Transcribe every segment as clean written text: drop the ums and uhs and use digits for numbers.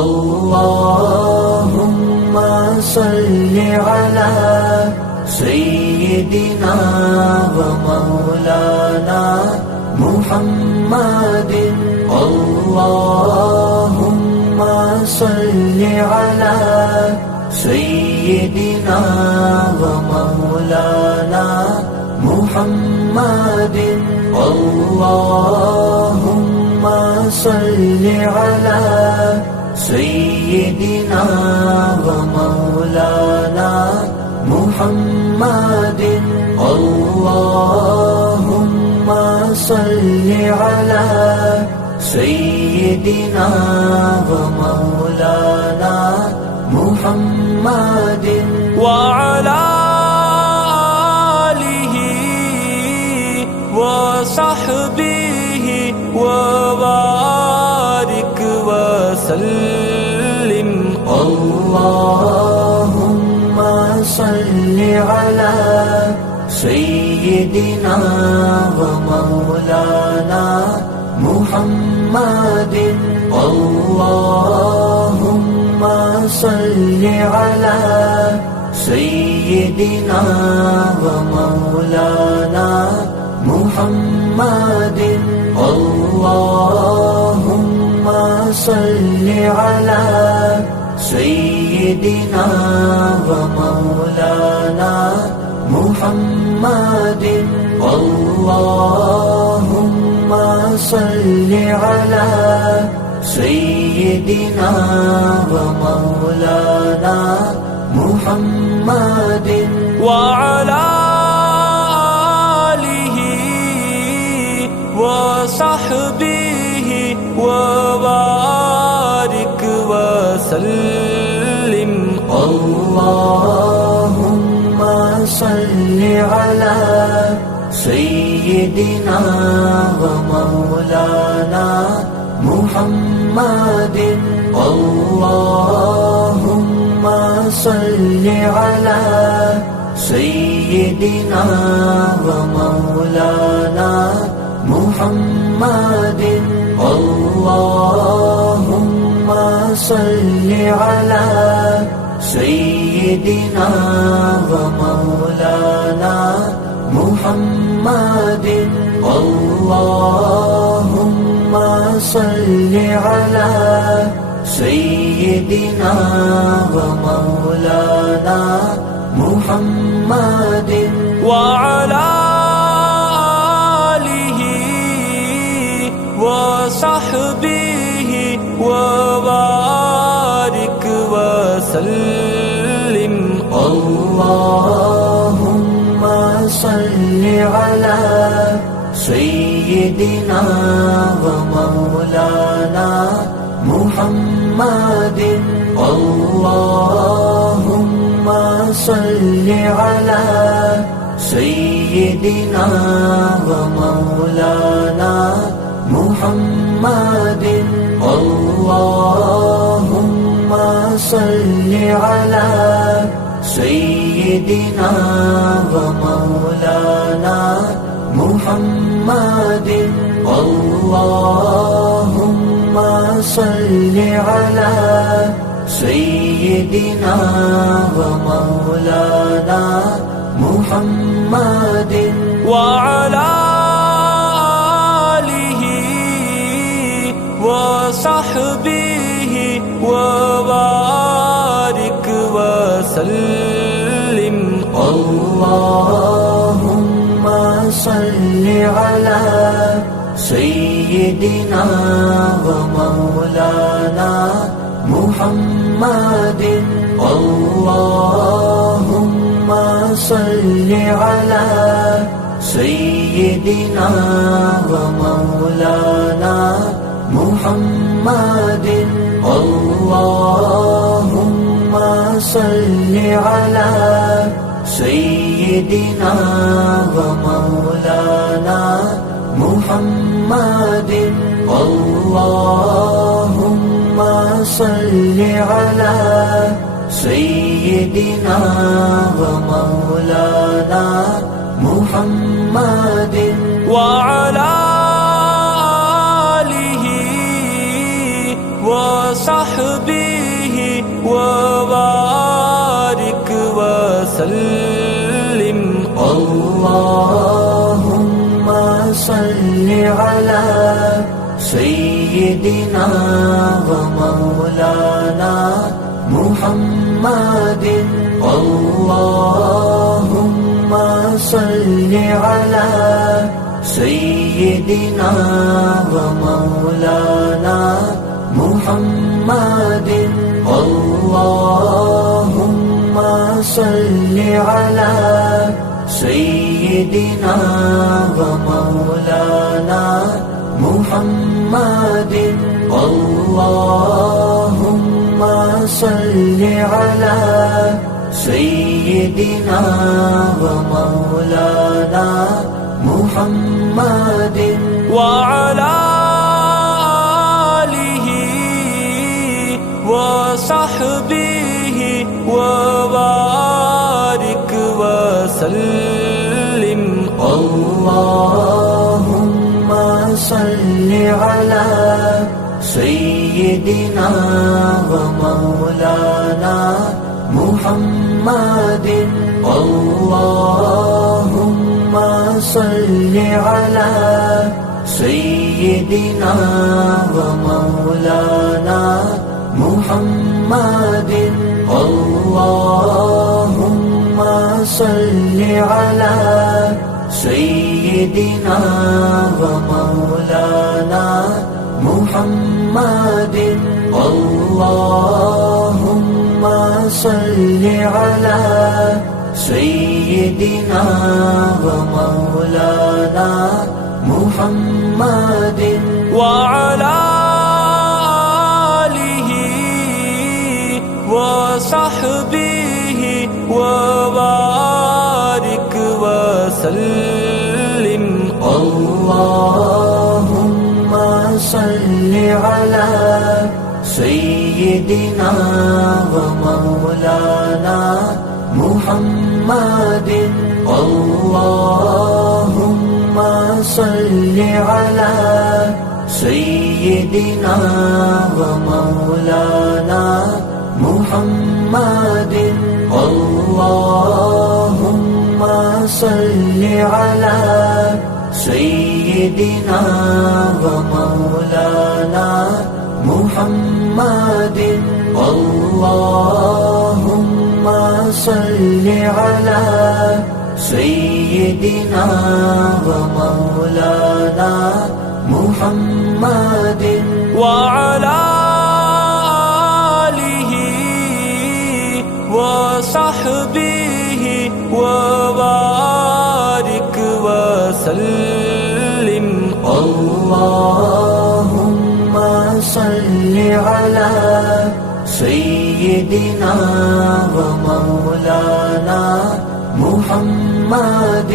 اللهم صل على سيدنا ومولانا محمد اللهم صل على سيدنا ومولانا محمد اللهم صل على سيدنا ومولانا محمد اللهم صل على سيدنا ومولانا محمد وعلى آله وصحبه وبارك وسلم اللهم صل على سيدنا ومولانا محمد اللهم صل على سيدنا ومولانا محمد اللهم صل على سيدنا ومولانا محمد اللهم صل على سيدنا ومولانا محمد وعلى آله وصحبه وبارك وسلم اللهم صل على سيدنا ومولانا محمد اللهم صل على سيدنا ومولانا محمد اللهم صل على سيدنا ومولانا محمد اللهم صل على سيدنا ومولانا محمد وعلى آله وصحبه وبارك وسلم اللهم صل على سيدنا ومولانا محمد اللهم صل على سيدنا ومولانا محمد اللهم صل على سيدنا ومولانا محمد اللهم صل على سيدنا ومولانا محمد وعلى آله وصحبه وبارك وسلم اللهم صل على سيدنا ومولانا محمد اللهم صل على سيدنا ومولانا محمد اللهم صل على سيدنا ومولانا محمد اللهم صل على سيدنا ومولانا محمد وعلى آله وصحبه وبارك وسلم. اللهم صل على سيدنا ومولانا محمد. اللهم صل على سيدنا ومولانا محمد. اللهم صل على سيدنا ومولانا محمد. اللهم صل على سيدنا ومولانا محمد وعلى آله وصحبه وبارك وسلم. اللهم صل على سيدنا ومولانا محمد. اللهم صل على سيدنا ومولانا محمد. اللهم صل على سيدنا ومولانا محمد. اللهم صل على سيدنا ومولانا محمد وعلى آله وصحبه وبارك وسلم. اللهم صل على سيدنا ومولانا محمد. اللهم صل على سيدنا ومولانا محمد. اللهم صل على سيدنا ومولانا محمد. اللهم صل على سيدنا ومولانا محمد وعلى آله وصحبه وبارك وسلم. اللهم صل على سيدنا ومولانا محمد.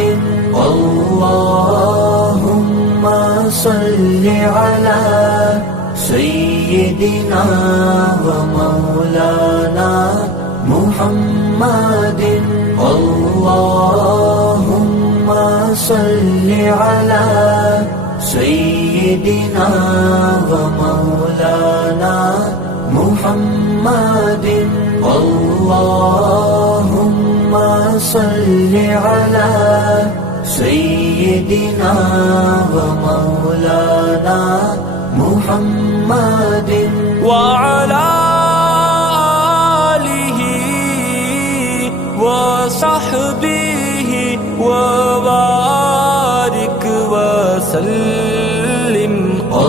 اللهم صل على سيدنا ومولانا محمد. اللهم صل على سيدنا ومولانا محمد. اللهم صل على سيدنا ومولانا محمد وعلى آله وصحبه وبارك وسلم.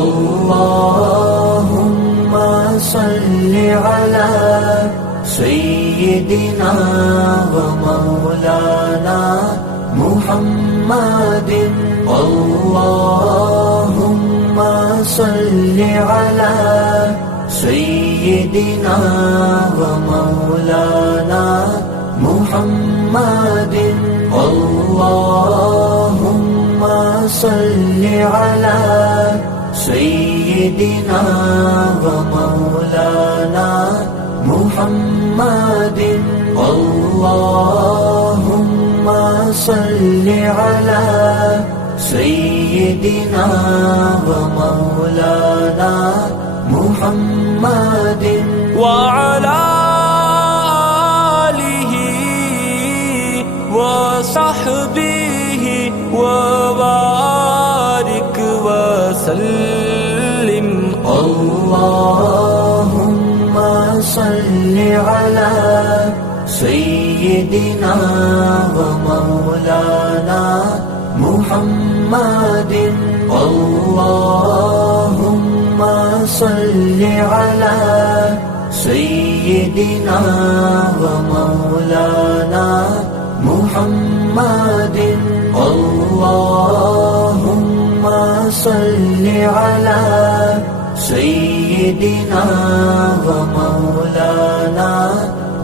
اللهم صل على سيدنا ومولانا محمد. اللهم صل على سيدنا ومولانا محمد. اللهم صل على سيدنا ومولانا محمد. اللهم صل على سيدنا ومولانا محمد وعلى صل على سيدنا ومولانا محمد اللهم صل على سيدنا ومولانا محمد اللهم صل على سيدنا ومولانا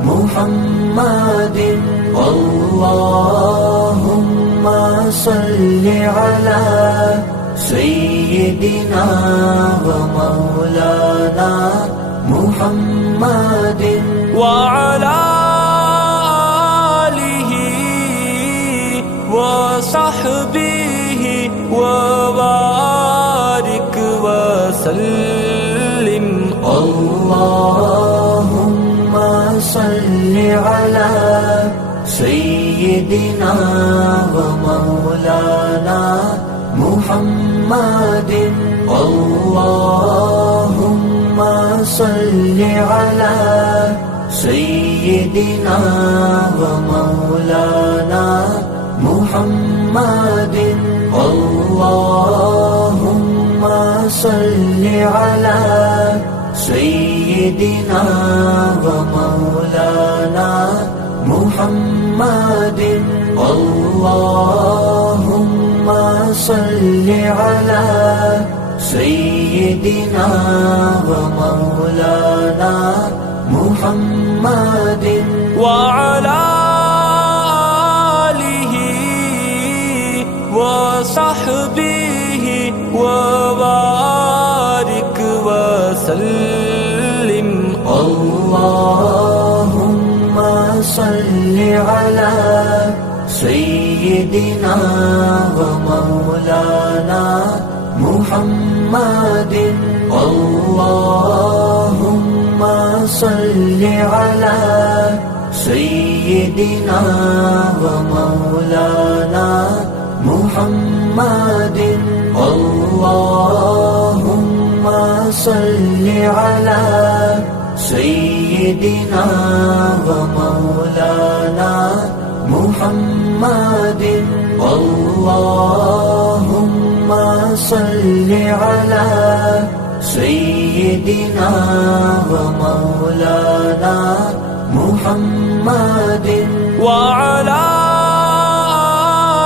محمد اللهم صل على سيدنا ومولانا محمد وعلى آله وصحبه وبارك وسلم اللهم صل على سيدنا ومولانا محمد اللهم صل على سيدنا ومولانا محمد اللهم صل على سيدنا ومولانا محمد اللهم صل على سيدنا ومولانا محمد وعلى آله وصحبه وبارك وسلم اللهم صل على سيدنا ومولانا محمد اللهم صل على سيدنا ومولانا محمد اللهم صل على سيدنا ومولانا محمد اللهم صل على سيدنا ومولانا محمد وعلى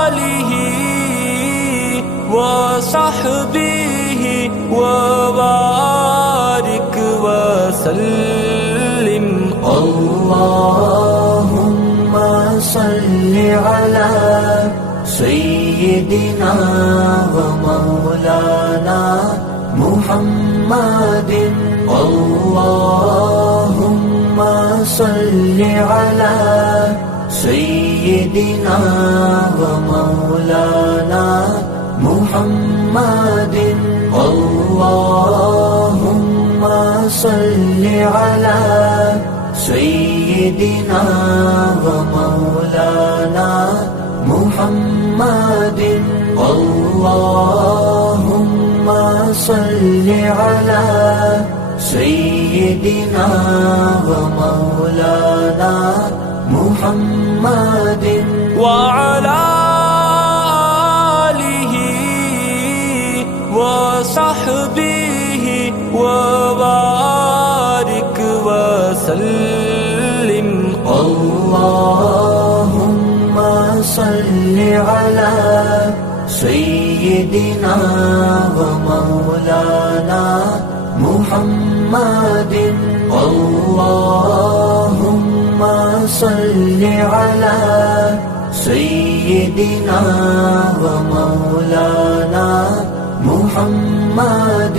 آله وصحبه وبارك وسلم اللهم صل على سيدنا ومولانا محمد اللهم صل على سيدنا ومولانا محمد اللهم صل على سيدنا ومولانا محمد اللهم صل على سيدنا ومولانا محمد وعلى آله وصحبه وبارك وسلم اللهم صل على سيدنا ومولانا محمد اللهم صل على سيدنا ومولانا محمد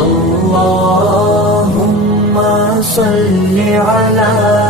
اللهم صل على